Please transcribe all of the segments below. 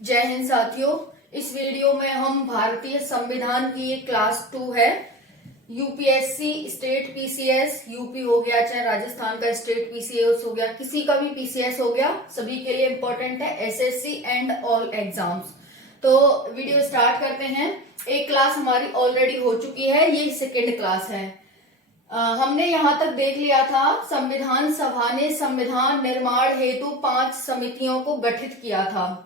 जय हिंद साथियों। इस वीडियो में हम भारतीय संविधान की एक क्लास 2 है। यूपीएससी स्टेट पीसीएस, यूपी हो गया चाहे राजस्थान का स्टेट पीसीएस हो गया, किसी का भी पीसीएस हो गया, सभी के लिए इंपॉर्टेंट है एसएससी एंड ऑल एग्जाम्स। तो वीडियो स्टार्ट करते हैं। एक क्लास हमारी ऑलरेडी हो चुकी है, ये सेकेंड क्लास है। हमने यहां तक देख लिया था संविधान सभा ने संविधान निर्माण हेतु 5 समितियों को गठित किया था।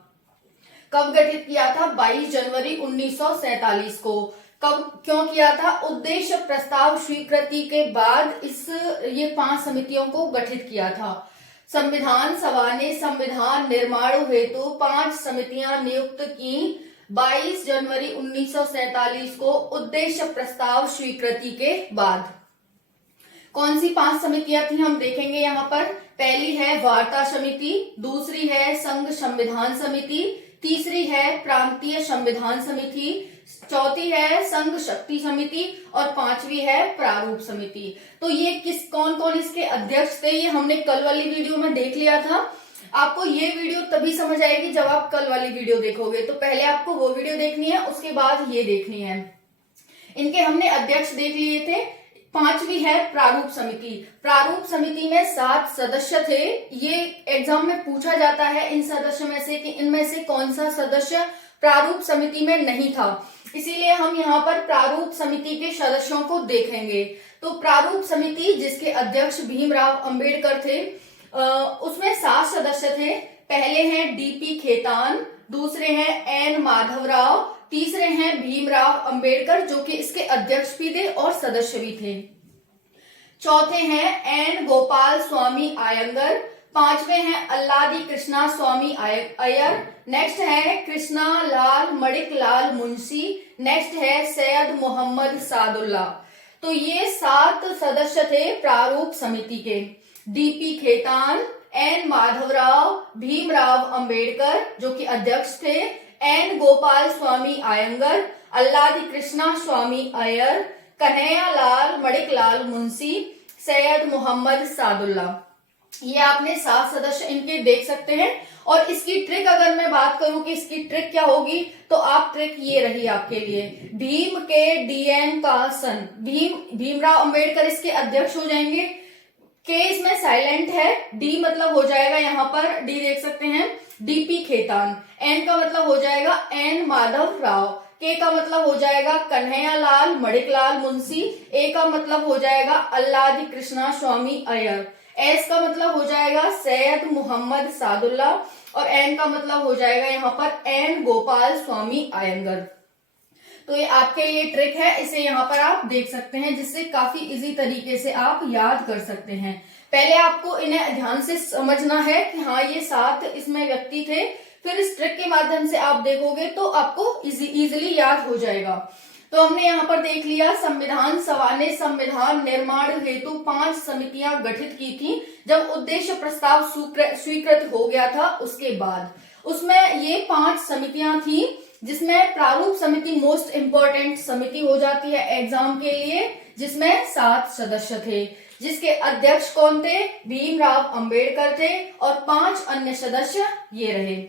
कब गठित किया था? 22 जनवरी 1947 को। कब क्यों किया था? उद्देश्य प्रस्ताव स्वीकृति के बाद ये 5 समितियों को गठित किया था। संविधान सभा ने संविधान निर्माण हेतु 5 समितियां नियुक्त की 22 जनवरी 1947 को उद्देश्य प्रस्ताव स्वीकृति के बाद। कौन सी 5 समितियां थी हम देखेंगे यहाँ पर। पहली है वार्ता समिति, दूसरी है संघ संविधान समिति, तीसरी है प्रांतीय संविधान समिति, चौथी है संघ शक्ति समिति और पांचवी है प्रारूप समिति। तो ये कौन कौन इसके अध्यक्ष थे ये हमने कल वाली वीडियो में देख लिया था। आपको ये वीडियो तभी समझ आएगी जब आप कल वाली वीडियो देखोगे। तो पहले आपको वो वीडियो देखनी है, उसके बाद ये देखनी है। इनके हमने अध्यक्ष देख लिए थे। पांचवी है प्रारूप समिति। प्रारूप समिति में 7 सदस्य थे। ये एग्जाम में पूछा जाता है इन सदस्य में से कि इनमें से कौन सा सदस्य प्रारूप समिति में नहीं था, इसीलिए हम यहाँ पर प्रारूप समिति के सदस्यों को देखेंगे। तो प्रारूप समिति जिसके अध्यक्ष भीमराव अंबेडकर थे, उसमें 7 सदस्य थे। पहले हैं डीपी खेतान, दूसरे हैं एन माधवराव, तीसरे हैं भीमराव अंबेडकर जो कि इसके अध्यक्ष भी थे और सदस्य भी थे। चौथे हैं एन गोपाल स्वामी आयंगर, पांचवे हैं अल्लादी कृष्णा स्वामी अय्यर, नेक्स्ट है कृष्णा लाल मणिक लाल मुंशी, नेक्स्ट है सैयद मोहम्मद सादुल्ला। तो ये 7 सदस्य थे प्रारूप समिति के। डीपी खेतान, एन माधवराव, भीमराव अंबेडकर जो कि अध्यक्ष थे, एन गोपाल स्वामी आयंगर, अल्लादी कृष्णा स्वामी अय्यर, कन्हैया लाल मणिक लाल मुंशी, सैयद मोहम्मद सादुल्ला। ये आपने 7 सदस्य इनके देख सकते हैं। और इसकी ट्रिक अगर मैं बात करूं कि इसकी ट्रिक क्या होगी, तो आप ट्रिक ये रही आपके लिए। भीम के डीएन का सन, भीमराव अंबेडकर इसके अध्यक्ष हो जाएंगे। के इसमें साइलेंट है, डी मतलब हो जाएगा यहाँ पर, डी देख सकते हैं डीपी खेतान, एन का मतलब हो जाएगा एन माधव राव, के का मतलब हो जाएगा कन्हैया लाल मणिक लाल मुंशी, ए का मतलब हो जाएगा अल्लादी कृष्णा स्वामी अय्यर, एस का मतलब हो जाएगा सैयद मोहम्मद सादुल्ला और एन का मतलब हो जाएगा यहाँ पर एन गोपाल स्वामी आयंगर। तो ये आपके लिए ट्रिक है, इसे यहाँ पर आप देख सकते हैं जिससे काफी इजी तरीके से आप याद कर सकते हैं। पहले आपको इन्हें ध्यान से समझना है कि हाँ ये 7 इसमें व्यक्ति थे, फिर इस ट्रिक के माध्यम से आप देखोगे तो आपको इजीली याद हो जाएगा। तो हमने यहाँ पर देख लिया संविधान सभा ने संविधान निर्माण हेतु 5 समितियां गठित की थी। जब उद्देश्य प्रस्ताव स्वीकृत हो गया था उसके बाद उसमें ये 5 समितियां थी, जिसमें प्रारूप समिति मोस्ट इंपॉर्टेंट समिति हो जाती है एग्जाम के लिए, जिसमें 7 सदस्य थे, जिसके अध्यक्ष कौन थे? भीमराव अंबेडकर थे और 5 अन्य सदस्य ये रहे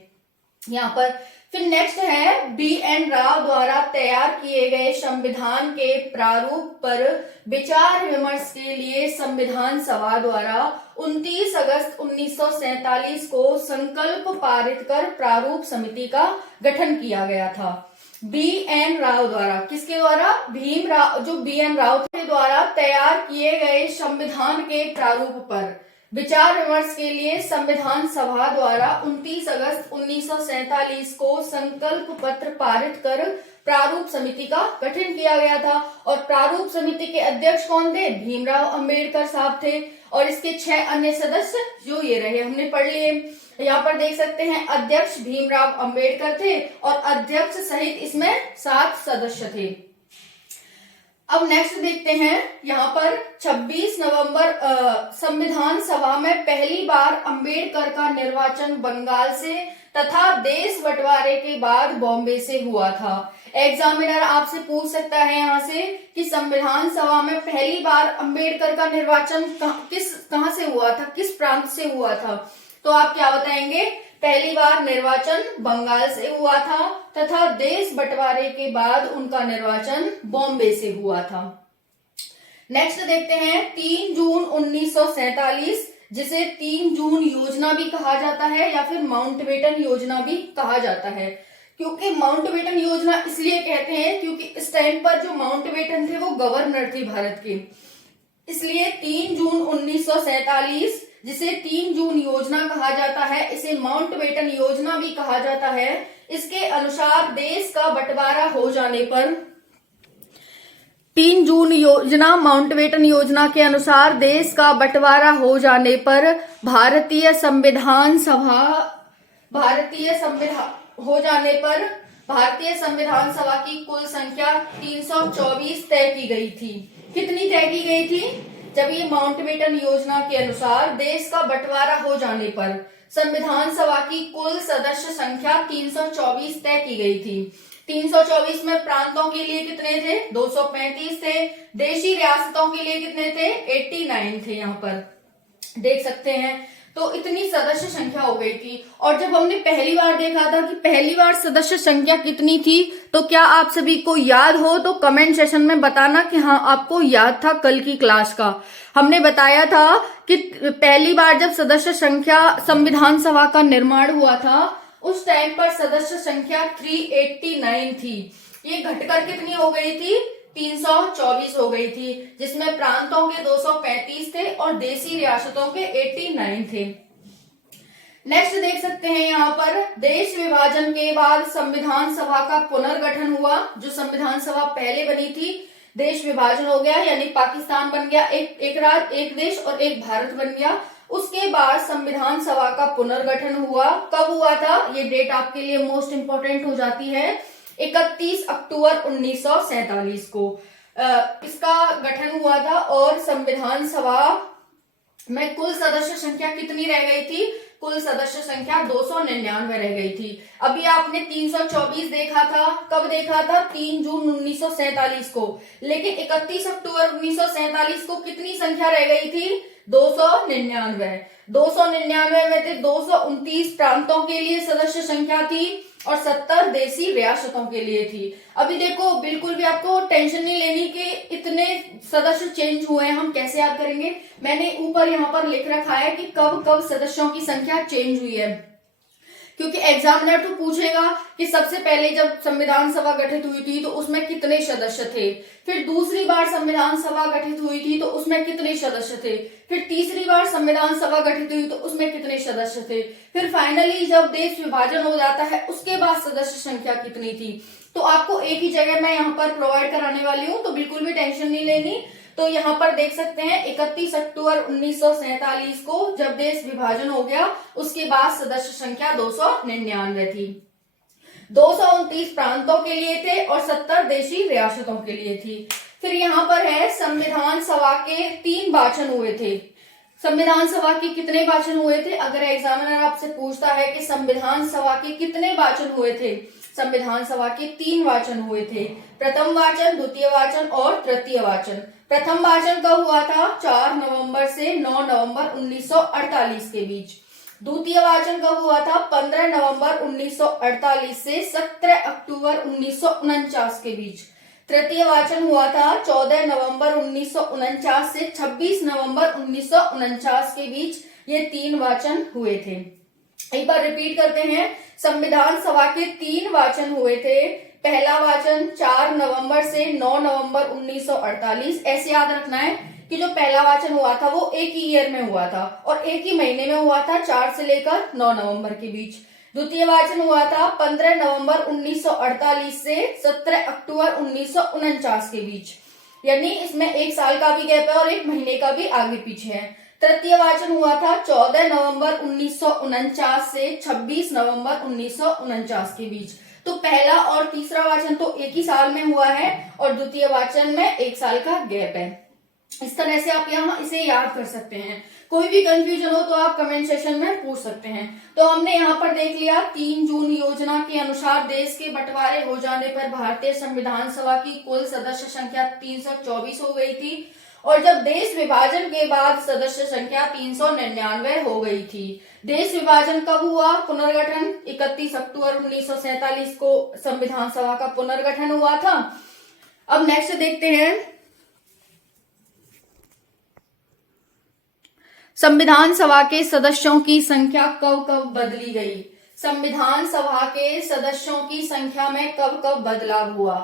यहाँ पर। फिर नेक्स्ट है बी.एन. राव द्वारा तैयार किए गए संविधान के प्रारूप पर विचार विमर्श के लिए संविधान सभा द्वारा 29 अगस्त 1947 को संकल्प पारित कर प्रारूप समिति का गठन किया गया था। बी.एन. राव द्वारा, किसके द्वारा? भीमराव, जो बी.एन. राव के द्वारा तैयार किए गए संविधान के प्रारूप पर विचार विमर्श के लिए संविधान सभा द्वारा 29 अगस्त 1947 को संकल्प पत्र पारित कर प्रारूप समिति का गठन किया गया था। और प्रारूप समिति के अध्यक्ष कौन थे? भीमराव अंबेडकर साहब थे और इसके 6 अन्य सदस्य जो ये रहे हमने पढ़ लिए। यहाँ पर देख सकते हैं अध्यक्ष भीमराव अंबेडकर थे और अध्यक्ष सहित इसमें 7 सदस्य थे। अब नेक्स्ट देखते हैं यहाँ पर 26 नवंबर संविधान सभा में पहली बार अंबेडकर का निर्वाचन बंगाल से तथा देश बंटवारे के बाद बॉम्बे से हुआ था। एग्जामिनर आपसे पूछ सकता है यहाँ से कि संविधान सभा में पहली बार अंबेडकर का निर्वाचन कहाँ से हुआ था, किस प्रांत से हुआ था। तो आप क्या बताएंगे? पहली बार निर्वाचन बंगाल से हुआ था तथा देश बंटवारे के बाद उनका निर्वाचन बॉम्बे से हुआ था। नेक्स्ट देखते हैं 3 जून 1947, जिसे 3 जून योजना भी कहा जाता है या फिर माउंटबेटन योजना भी कहा जाता है। क्योंकि माउंटबेटन योजना इसलिए कहते हैं क्योंकि इस टाइम पर जो माउंटबेटन थे वो गवर्नर थे भारत के, इसलिए 3 जून 1947 जिसे 3 जून योजना कहा जाता है, इसे माउंटबेटन योजना भी कहा जाता है। इसके अनुसार देश का बंटवारा हो जाने पर 3 जून योजना, माउंटबेटन योजना के अनुसार देश का बंटवारा हो जाने पर भारतीय संविधान सभा की कुल संख्या 324 तय की गई थी। कितनी तय की गई थी? जब ये माउंटबेटन योजना के अनुसार देश का बंटवारा हो जाने पर संविधान सभा की कुल सदस्य संख्या 324 तय की गई थी। 324 में प्रांतों के लिए कितने थे? 235 थे। देशी रियासतों के लिए कितने थे? 89 थे। यहाँ पर देख सकते हैं, तो इतनी सदस्य संख्या हो गई थी। और जब हमने पहली बार देखा था कि पहली बार सदस्य संख्या कितनी थी, तो क्या आप सभी को याद हो तो कमेंट सेशन में बताना कि हाँ आपको याद था कल की क्लास का। हमने बताया था कि पहली बार जब सदस्य संख्या संविधान सभा का निर्माण हुआ था उस टाइम पर सदस्य संख्या 389 थी। ये घटकर कितनी हो गई थी? 324 हो गई थी, जिसमें प्रांतों के 235 थे और देशी रियासतों के 89 थे। नेक्स्ट देख सकते हैं यहाँ पर देश विभाजन के बाद संविधान सभा का पुनर्गठन हुआ। जो संविधान सभा पहले बनी थी, देश विभाजन हो गया, यानी पाकिस्तान बन गया, एक राज्य एक देश और एक भारत बन गया। उसके बाद संविधान सभा का पुनर्गठन हुआ। कब हुआ था? ये डेट आपके लिए मोस्ट इंपोर्टेंट हो जाती है। 31 अक्टूबर 1947 को इसका गठन हुआ था और संविधान सभा में कुल सदस्य संख्या कितनी रह गई थी? कुल सदस्य संख्या 299 रह गई थी। अभी आपने 324 देखा था, कब देखा था? 3 जून 1947 को। लेकिन 31 अक्टूबर 1947 को कितनी संख्या रह गई थी? 299। 299 में से 229 प्रांतों के लिए सदस्य संख्या थी और 70 देशी रियासतों के लिए थी। अभी देखो, बिल्कुल भी आपको टेंशन नहीं लेनी कि इतने सदस्य चेंज हुए हैं, हम कैसे याद करेंगे। मैंने ऊपर यहाँ पर लिख रखा है कि कब कब सदस्यों की संख्या चेंज हुई है, क्योंकि एग्जामिनर तो पूछेगा कि सबसे पहले जब संविधान सभा गठित हुई थी तो उसमें कितने सदस्य थे, फिर दूसरी बार संविधान सभा गठित हुई थी तो उसमें कितने सदस्य थे, फिर तीसरी बार संविधान सभा गठित हुई तो उसमें कितने सदस्य थे, फिर फाइनली जब देश विभाजन हो जाता है उसके बाद सदस्य संख्या कितनी थी। तो आपको एक ही जगह मैं यहाँ पर प्रोवाइड कराने वाली हूँ, तो बिल्कुल भी टेंशन नहीं लेनी। तो यहाँ पर देख सकते हैं 31 अक्टूबर 1947 को जब देश विभाजन हो गया उसके बाद सदस्य संख्या 299 थी। 229 प्रांतों के लिए थे और 70 देशी रियासतों के लिए थी। फिर यहाँ पर है संविधान सभा के 3 वाचन हुए थे। संविधान सभा के कितने वाचन हुए थे? अगर एग्जामिनर आपसे पूछता है कि संविधान सभा के कितने वाचन हुए थे, संविधान सभा के 3 वाचन हुए थे। प्रथम वाचन, द्वितीय वाचन और तृतीय वाचन। प्रथम वाचन कब हुआ था? 4 नवंबर से 9 नवंबर 1948 के बीच। द्वितीय वाचन कब हुआ था? 15 नवंबर 1948 से 17 अक्टूबर 1949 के बीच। तृतीय वाचन हुआ था 14 नवंबर 1949 से 26 नवंबर 1949 के बीच। ये 3 वाचन हुए थे। एक बार रिपीट करते हैं, संविधान सभा के 3 वाचन हुए थे। पहला वाचन 4 नवंबर से 9 नवंबर 1948। ऐसे याद रखना है कि जो पहला वाचन हुआ था वो एक ही ईयर में हुआ था और एक ही महीने में हुआ था, 4 से लेकर 9 नवंबर के बीच। द्वितीय वाचन हुआ था 15 नवंबर 1948 से 17 अक्टूबर 1949 के बीच, यानी इसमें 1 साल का भी गैप है और 1 महीने का भी आगे पीछे है। तृतीय वाचन हुआ था 14 नवंबर 1949 से 26 नवंबर 1949 के बीच। तो पहला और तीसरा वाचन तो एक ही साल में हुआ है और द्वितीय वाचन में 1 साल का गैप है। इस तरह से आप यहाँ इसे याद कर सकते हैं। कोई भी कंफ्यूजन हो तो आप कमेंट सेक्शन में पूछ सकते हैं। तो हमने यहाँ पर देख लिया 3 जून योजना के अनुसार देश के बंटवारे हो जाने पर भारतीय संविधान सभा की कुल सदस्य संख्या 324 हो गई थी और जब देश विभाजन के बाद सदस्य संख्या 399 हो गई थी। देश विभाजन कब हुआ? पुनर्गठन 31 अक्टूबर 1947 को संविधान सभा का पुनर्गठन हुआ था। अब नेक्स्ट देखते हैं, संविधान सभा के सदस्यों की संख्या कब कब बदली गई? संविधान सभा के सदस्यों की संख्या में कब कब बदलाव हुआ?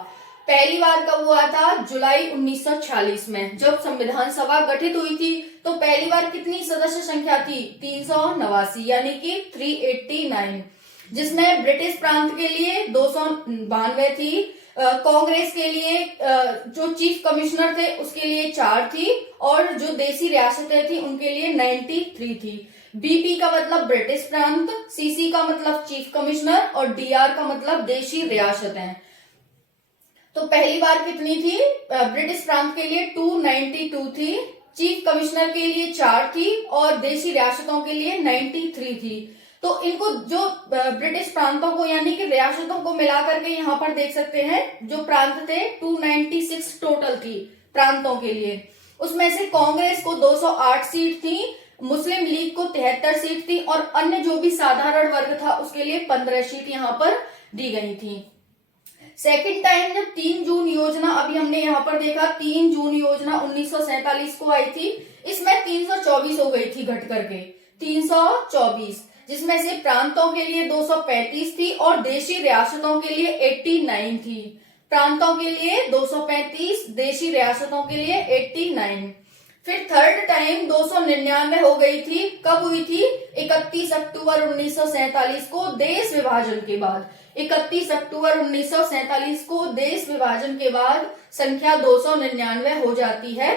पहली बार कब हुआ था? जुलाई 1946 में जब संविधान सभा गठित हुई थी तो पहली बार कितनी सदस्य संख्या थी? 389 यानी कि 389, जिसमें ब्रिटिश प्रांत के लिए 292 थी, कांग्रेस के लिए जो चीफ कमिश्नर थे उसके लिए 4 थी, और जो देशी रियासतें थी उनके लिए 93 थी। बीपी का मतलब ब्रिटिश प्रांत, सीसी का मतलब चीफ कमिश्नर और डीआर का मतलब देशी रियासतें। तो पहली बार कितनी थी? ब्रिटिश प्रांत के लिए 292 थी, चीफ कमिश्नर के लिए 4 थी और देशी रियासतों के लिए 93 थी। तो इनको जो ब्रिटिश प्रांतों को यानी कि रियासतों को मिला करके यहाँ पर देख सकते हैं, जो प्रांत थे 296 टोटल थी प्रांतों के लिए। उसमें से कांग्रेस को 208 सीट थी, मुस्लिम लीग को 73 सीट थी और अन्य जो भी साधारण वर्ग था उसके लिए 15 सीट यहाँ पर दी गई थी। सेकेंड टाइम जब 3 जून योजना, अभी हमने यहाँ पर देखा 3 जून योजना 1947 को आई थी, इसमें 324 हो गई थी घट करके 324, जिसमें से प्रांतों के लिए 235 थी और देशी रियासतों के लिए 89 थी। प्रांतों के लिए 235, देशी रियासतों के लिए 89। फिर थर्ड टाइम 299 हो गई थी, कब हुई थी? 31 अक्टूबर 1947 को देश विभाजन के बाद। 31 अक्टूबर 1947 को देश विभाजन के बाद संख्या 299 हो जाती है।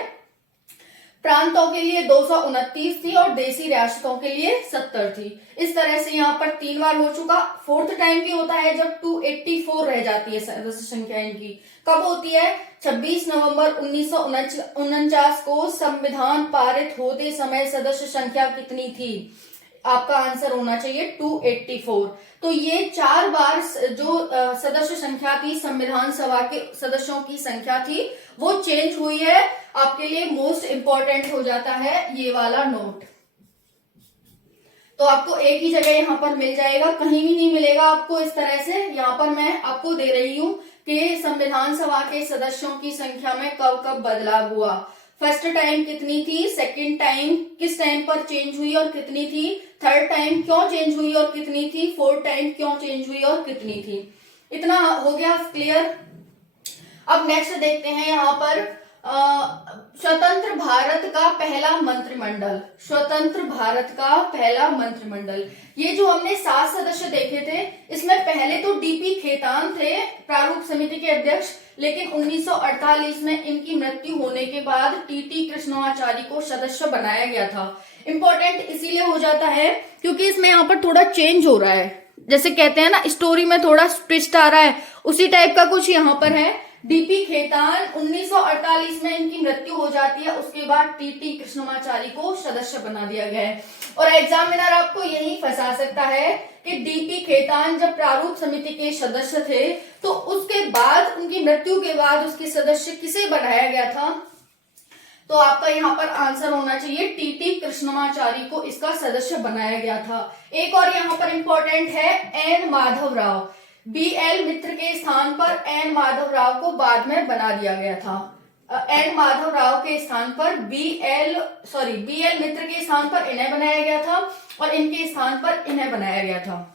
प्रांतों के लिए 229 थी और देशी रियासतों के लिए 70 थी। इस तरह से यहाँ पर 3 बार हो चुका। फोर्थ टाइम भी होता है जब 284 रह जाती है सदस्य संख्या इनकी। कब होती है? 26 नवंबर 1949 को संविधान पारित होते समय सदस्य संख्या कितनी थी? आपका आंसर होना चाहिए 284। तो ये 4 बार जो सदस्य संख्या थी, संविधान सभा के सदस्यों की संख्या थी, वो चेंज हुई है। आपके लिए मोस्ट इंपॉर्टेंट हो जाता है ये वाला नोट। तो आपको एक ही जगह यहाँ पर मिल जाएगा, कहीं भी नहीं मिलेगा आपको इस तरह से। यहाँ पर मैं आपको दे रही हूँ कि संविधान सभा के सदस्यों की संख्या में कब कब बदलाव हुआ। फर्स्ट टाइम कितनी थी, सेकंड टाइम किस टाइम पर चेंज हुई और कितनी थी, थर्ड टाइम क्यों चेंज हुई और कितनी थी, फोर्थ टाइम क्यों चेंज हुई और कितनी थी। इतना हो गया क्लियर। अब नेक्स्ट देखते हैं यहाँ पर स्वतंत्र भारत का पहला मंत्रिमंडल। स्वतंत्र भारत का पहला मंत्रिमंडल, ये जो हमने 7 सदस्य देखे थे, इसमें पहले तो डीपी खेतान थे प्रारूप समिति के अध्यक्ष, लेकिन 1948 में इनकी मृत्यु होने के बाद टीटी कृष्णमाचारी को सदस्य बनाया गया था। इंपॉर्टेंट इसीलिए हो जाता है क्योंकि इसमें यहाँ पर थोड़ा चेंज हो रहा है, जैसे कहते हैं ना स्टोरी में थोड़ा ट्विस्ट आ रहा है, उसी टाइप का कुछ यहाँ पर है। डीपी खेतान 1948 में इनकी मृत्यु हो जाती है, उसके बाद टीटी कृष्णमाचारी को सदस्य बना दिया गया है। और एग्जामिनर आपको यही फंसा सकता है कि डीपी खेतान जब प्रारूप समिति के सदस्य थे तो उसके बाद उनकी मृत्यु के बाद उसके सदस्य किसे बनाया गया था। तो आपका यहाँ पर आंसर होना चाहिए टीटी कृष्णमाचारी को इसका सदस्य बनाया गया था। एक और यहाँ पर इंपॉर्टेंट है एन माधव राव। बीएल मित्र के स्थान पर एन माधव राव को बाद में बना दिया गया था। एन माधव राव के स्थान पर बीएल मित्र के स्थान पर इन्हें बनाया गया था और इनके स्थान पर इन्हें बनाया गया था।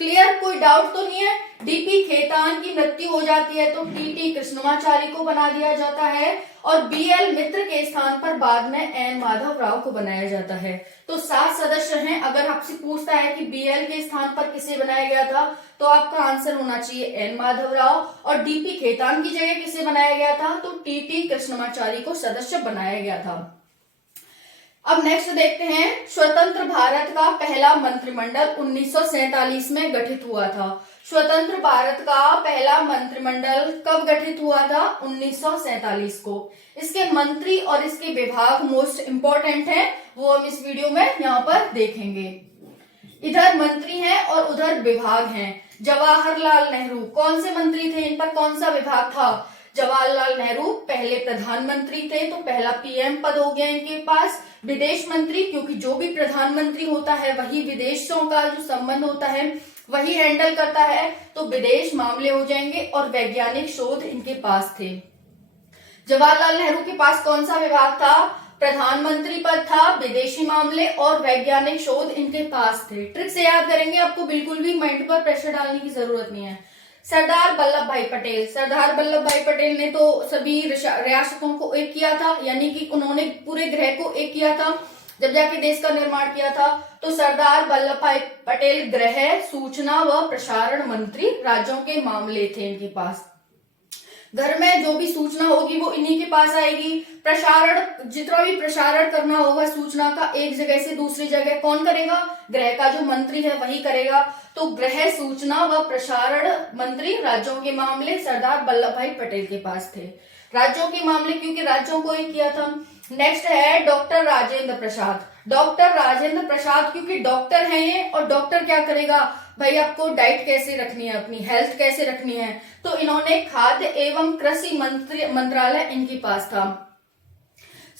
क्लियर, कोई डाउट तो नहीं है। डीपी खेतान की मृत्यु हो जाती है तो टीटी कृष्णमाचारी को बना दिया जाता है और बीएल मित्र के स्थान पर बाद में एन माधव राव को बनाया जाता है। तो 7 सदस्य हैं। अगर आपसे पूछता है कि बीएल के स्थान पर किसे बनाया गया था तो आपका आंसर होना चाहिए एन माधव राव, और डीपी खेतान की जगह किसे बनाया गया था तो टीटी कृष्णमाचारी को सदस्य बनाया गया था। अब नेक्स्ट देखते हैं, स्वतंत्र भारत का पहला मंत्रिमंडल 1947 में गठित हुआ था। स्वतंत्र भारत का पहला मंत्रिमंडल कब गठित हुआ था? 1947 को। इसके मंत्री और इसके विभाग मोस्ट इंपॉर्टेंट हैं, वो हम इस वीडियो में यहाँ पर देखेंगे। इधर मंत्री हैं और उधर विभाग हैं। जवाहरलाल नेहरू कौन से मंत्री थे, इन पर कौन सा विभाग था? जवाहरलाल नेहरू पहले प्रधानमंत्री थे, तो पहला पीएम पद हो गया इनके पास। विदेश मंत्री, क्योंकि जो भी प्रधानमंत्री होता है वही विदेशों का जो संबंध होता है वही हैंडल करता है, तो विदेश मामले हो जाएंगे। और वैज्ञानिक शोध इनके पास थे। जवाहरलाल नेहरू के पास कौन सा विभाग था? प्रधानमंत्री पद था, विदेशी मामले और वैज्ञानिक शोध इनके पास थे। ट्रिक से याद करेंगे, आपको बिल्कुल भी माइंड पर प्रेशर डालने की जरूरत नहीं है। सरदार वल्लभ भाई पटेल, सरदार वल्लभ भाई पटेल ने तो सभी रियासतों को एक किया था, यानी कि उन्होंने पूरे ग्रह को एक किया था, जब जाके देश का निर्माण किया था। तो सरदार वल्लभ भाई पटेल गृह, सूचना व प्रसारण मंत्री, राज्यों के मामले थे इनके पास। घर में जो भी सूचना होगी वो इन्हीं के पास आएगी। प्रसारण, जितना भी प्रसारण करना होगा सूचना का एक जगह से दूसरी जगह, कौन करेगा? गृह का जो मंत्री है वही करेगा। तो गृह, सूचना व प्रसारण मंत्री, राज्यों के मामले सरदार वल्लभ भाई पटेल के पास थे। राज्यों के मामले, क्योंकि राज्यों को एक किया था। नेक्स्ट है डॉक्टर राजेंद्र प्रसाद। डॉक्टर राजेंद्र प्रसाद, क्योंकि डॉक्टर हैं ये, और डॉक्टर क्या करेगा भाई? आपको डाइट कैसे रखनी है, अपनी हेल्थ कैसे रखनी है, तो इन्होंने खाद्य एवं कृषि मंत्रालय इनके पास था।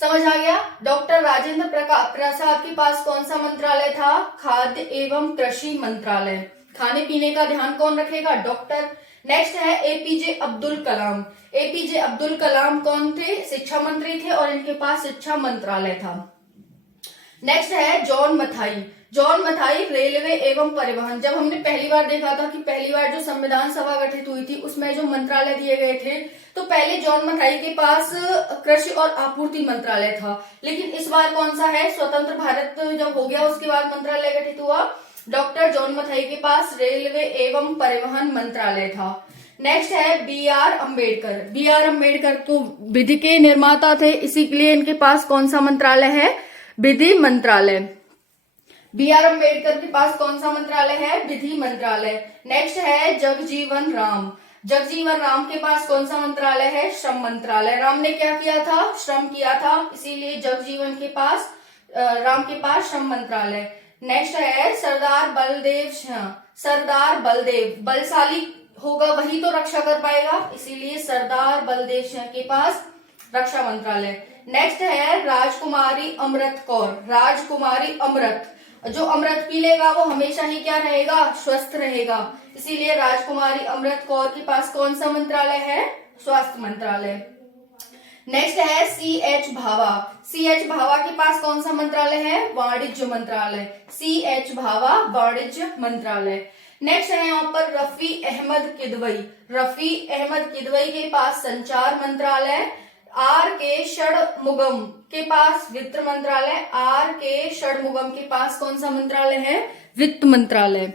समझ आ गया? डॉक्टर राजेंद्र प्रसाद के पास कौन सा मंत्रालय था? खाद्य एवं कृषि मंत्रालय। खाने पीने का ध्यान कौन रखेगा? डॉक्टर। नेक्स्ट है एपीजे अब्दुल कलाम। एपीजे अब्दुल कलाम कौन थे? शिक्षा मंत्री थे और इनके पास शिक्षा मंत्रालय था। नेक्स्ट है John Mathai. John Mathai railway एवं परिवहन। जब हमने पहली बार देखा था कि पहली बार जो संविधान सभा गठित हुई थी उसमें जो मंत्रालय दिए गए थे, तो पहले जॉन मथाई के पास कृषि और आपूर्ति मंत्रालय था, लेकिन इस बार कौन सा है? स्वतंत्र भारत जब हो गया उसके बाद मंत्रालय गठित हुआ, डॉक्टर जॉन मथाई के पास रेलवे एवं परिवहन मंत्रालय था। नेक्स्ट है B R Ambedkar. B R Ambedkar तो विधि के निर्माता थे, इसीलिए इनके पास कौन सा मंत्रालय है? विधि मंत्रालय। बी आर अम्बेडकर के पास कौन सा मंत्रालय है? विधि मंत्रालय। नेक्स्ट है जगजीवन राम। जगजीवन राम के पास कौन सा मंत्रालय है? श्रम मंत्रालय। राम ने क्या किया था? श्रम किया था, इसीलिए जगजीवन के पास, राम के पास श्रम मंत्रालय। नेक्स्ट है सरदार बलदेव सिंह। सरदार बलदेव, बलशाली होगा वही तो रक्षा कर पाएगा, इसीलिए सरदार बलदेव सिंह के पास रक्षा मंत्रालय। नेक्स्ट है राजकुमारी अमृत कौर। राजकुमारी अमृत, जो अमृत पी लेगा वो हमेशा ही क्या रहेगा? स्वस्थ रहेगा, इसीलिए राजकुमारी अमृत कौर के पास कौन सा मंत्रालय है? स्वास्थ्य मंत्रालय। नेक्स्ट है C H Bhabha. C H Bhabha के पास कौन सा मंत्रालय है? वाणिज्य मंत्रालय। सी एच भाभा, वाणिज्य मंत्रालय। नेक्स्ट है यहाँ पर रफी अहमद किदवई। रफी अहमद किदवई के पास संचार मंत्रालय। आर के षणमुगम के पास वित्त मंत्रालय। आर के षणमुगम के पास कौन सा मंत्रालय है? वित्त मंत्रालय।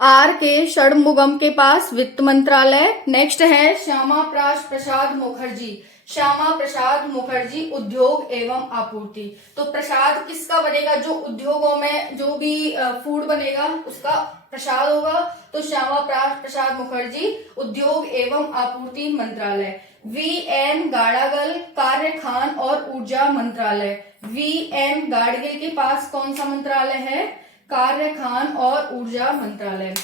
आर के षणमुगम के पास वित्त मंत्रालय। नेक्स्ट है श्यामा प्रसाद मुखर्जी। श्यामा प्रसाद मुखर्जी, उद्योग एवं आपूर्ति। तो प्रसाद किसका बनेगा? जो उद्योगों में जो भी फूड बनेगा उसका प्रसाद होगा, तो श्यामा प्रसाद मुखर्जी, उद्योग एवं आपूर्ति मंत्रालय। वी एन गाड़ागल, कार्य खान और ऊर्जा मंत्रालय। वी एन गाड़गिल के पास कौन सा मंत्रालय है? कार्य खान और ऊर्जा मंत्रालय।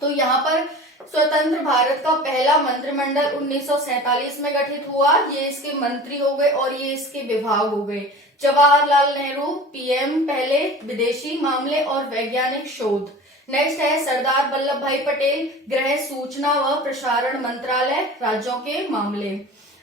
तो यहाँ पर स्वतंत्र भारत का पहला मंत्रिमंडल 1947 में गठित हुआ। ये इसके मंत्री हो गए और ये इसके विभाग हो गए। जवाहरलाल नेहरू पीएम, पहले विदेशी मामले और वैज्ञानिक शोध। नेक्स्ट है सरदार वल्लभ भाई पटेल, गृह, सूचना व प्रसारण मंत्रालय, राज्यों के मामले।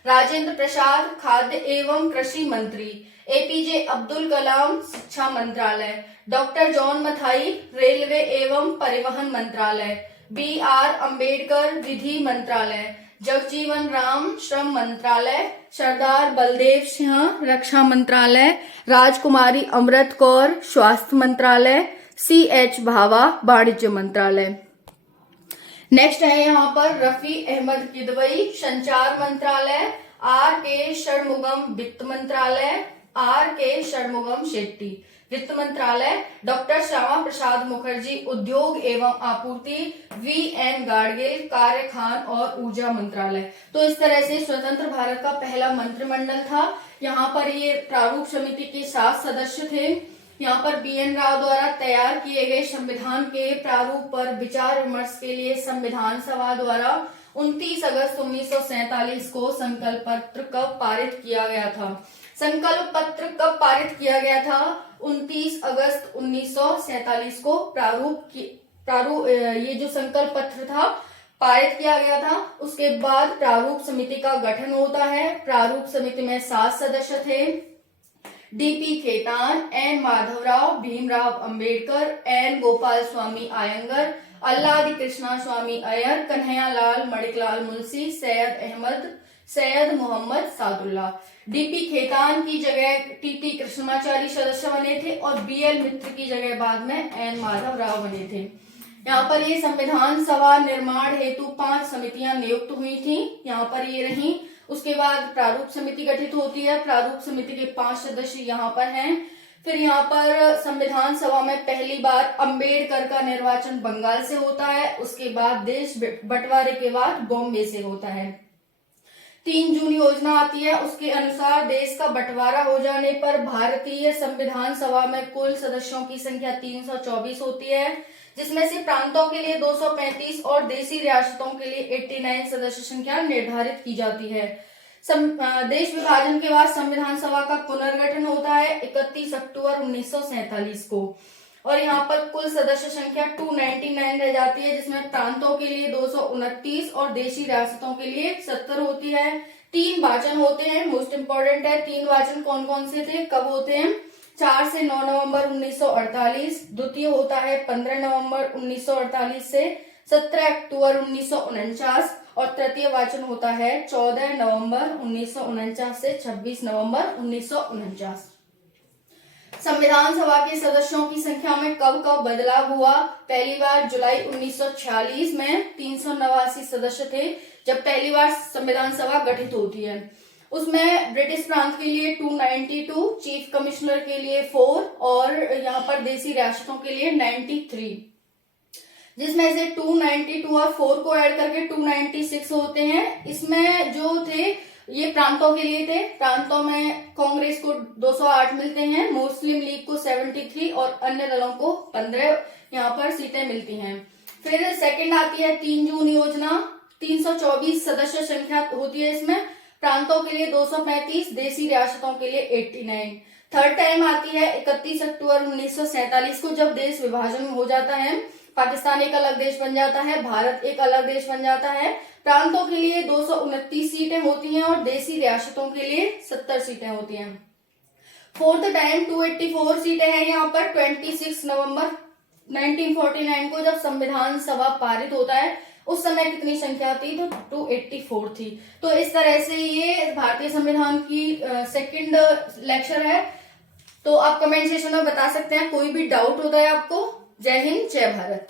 राजेंद्र प्रसाद, खाद्य एवं कृषि मंत्री। एपीजे अब्दुल कलाम, शिक्षा मंत्रालय। डॉक्टर जॉन मथाई, रेलवे एवं परिवहन मंत्रालय। बी आर अम्बेडकर, विधि मंत्रालय। जगजीवन राम, श्रम मंत्रालय। सरदार बलदेव सिंह, रक्षा मंत्रालय। राजकुमारी अमृत कौर, स्वास्थ्य मंत्रालय। सी एच भाभा, वाणिज्य मंत्रालय। नेक्स्ट है यहाँ पर रफी अहमद किदवई, संचार मंत्रालय। आर के षणमुगम, वित्त मंत्रालय। आर के षणमुगम शेट्टी, वित्त मंत्रालय। डॉक्टर श्यामा प्रसाद मुखर्जी, उद्योग एवं आपूर्ति। वी एन गाड़गिल, कार्य खान और ऊर्जा मंत्रालय। तो इस तरह से स्वतंत्र भारत का पहला मंत्रिमंडल था। यहाँ पर ये प्रारूप समिति के 7 सदस्य थे। यहाँ पर बी एन राव द्वारा तैयार किए गए संविधान के प्रारूप पर विचार विमर्श के लिए संविधान सभा द्वारा 29 अगस्त 1947 को संकल्प पत्र कब पारित किया गया था? संकल्प पत्र कब पारित किया गया था? 29 अगस्त 1947 को ये जो संकल्प पत्र था पारित किया गया था। उसके बाद प्रारूप समिति का गठन होता है। प्रारूप समिति में 7 सदस्य थे। D P Khaitan, N Madhavrao, Bhimrao Ambedkar, N Gopal Swami Ayyangar, Alladi Krishna Swami Ayyar, Kanhaiyalal Maniklal Munshi, Syed Ahmed, Syed Mohammad Saadulla. D P Khaitan की जगह टीटी कृष्णमाचारी सदस्य बने थे और बीएल मित्र की जगह बाद में एन माधवराव बने थे। यहाँ पर ये संविधान सभा निर्माण हेतु 5 समितियां नियुक्त हुई थी। यहाँ पर ये रही। उसके बाद प्रारूप समिति गठित होती है। प्रारूप समिति के 5 सदस्य यहाँ पर हैं। फिर यहाँ पर संविधान सभा में पहली बार अंबेडकर का निर्वाचन बंगाल से होता है। उसके बाद देश बंटवारे के बाद बॉम्बे से होता है। 3 जून योजना आती है। उसके अनुसार देश का बंटवारा हो जाने पर भारतीय संविधान सभा में कुल सदस्यों की संख्या 324 होती है, जिसमें से प्रांतों के लिए 235 और देशी रियासतों के लिए 89 सदस्य संख्या निर्धारित की जाती है। देश विभाजन के बाद संविधान सभा का पुनर्गठन होता है 31 अक्टूबर 1947 को और यहाँ पर कुल सदस्य संख्या 299 रह जाती है, जिसमें प्रांतों के लिए 229 और देशी रियासतों के लिए 70 होती है। 3 वाचन होते हैं, मोस्ट इंपोर्टेंट है। 3 वाचन कौन कौन से थे, कब होते हैं? 4 से 9 नवंबर 1948, द्वितीय होता है 15 नवंबर 1948 से 17 अक्टूबर 1949 और तृतीय वाचन होता है 14 नवंबर 1949 से 26 नवंबर 1949। संविधान सभा के सदस्यों की संख्या में कब कब बदलाव हुआ? पहली बार जुलाई 1946 में 389 सदस्य थे, जब पहली बार संविधान सभा गठित होती है। उसमें ब्रिटिश प्रांत के लिए 292, चीफ कमिश्नर के लिए 4 और यहाँ पर देशी रियासतों के लिए 93, जिसमें से 292 और 4 को ऐड करके 296 होते हैं। इसमें जो थे ये प्रांतों के लिए थे। प्रांतों में कांग्रेस को 208 मिलते हैं, मुस्लिम लीग को 73 और अन्य दलों को 15 यहाँ पर सीटें मिलती हैं। फिर सेकंड आती है 3 जून योजना, 324 सदस्य संख्या होती है। इसमें प्रांतों के लिए 235, देशी रियासतों के लिए 89। थर्ड टाइम आती है 31 अक्टूबर 1947 को, जब देश विभाजन हो जाता है। पाकिस्तान एक अलग देश बन जाता है, भारत एक अलग देश बन जाता है। प्रांतों के लिए 229 सीटें होती हैं और देशी रियासतों के लिए 70 सीटें होती हैं। फोर्थ टाइम 284 सीटें हैं यहाँ पर 26 नवंबर 1949 को, जब संविधान सभा पारित होता है। उस समय कितनी संख्या थी? तो 284 थी। तो इस तरह से ये भारतीय संविधान की सेकंड लेक्चर है। तो आप कमेंट सेक्शन में बता सकते हैं कोई भी डाउट होता है आपको। जय हिंद, जय भारत।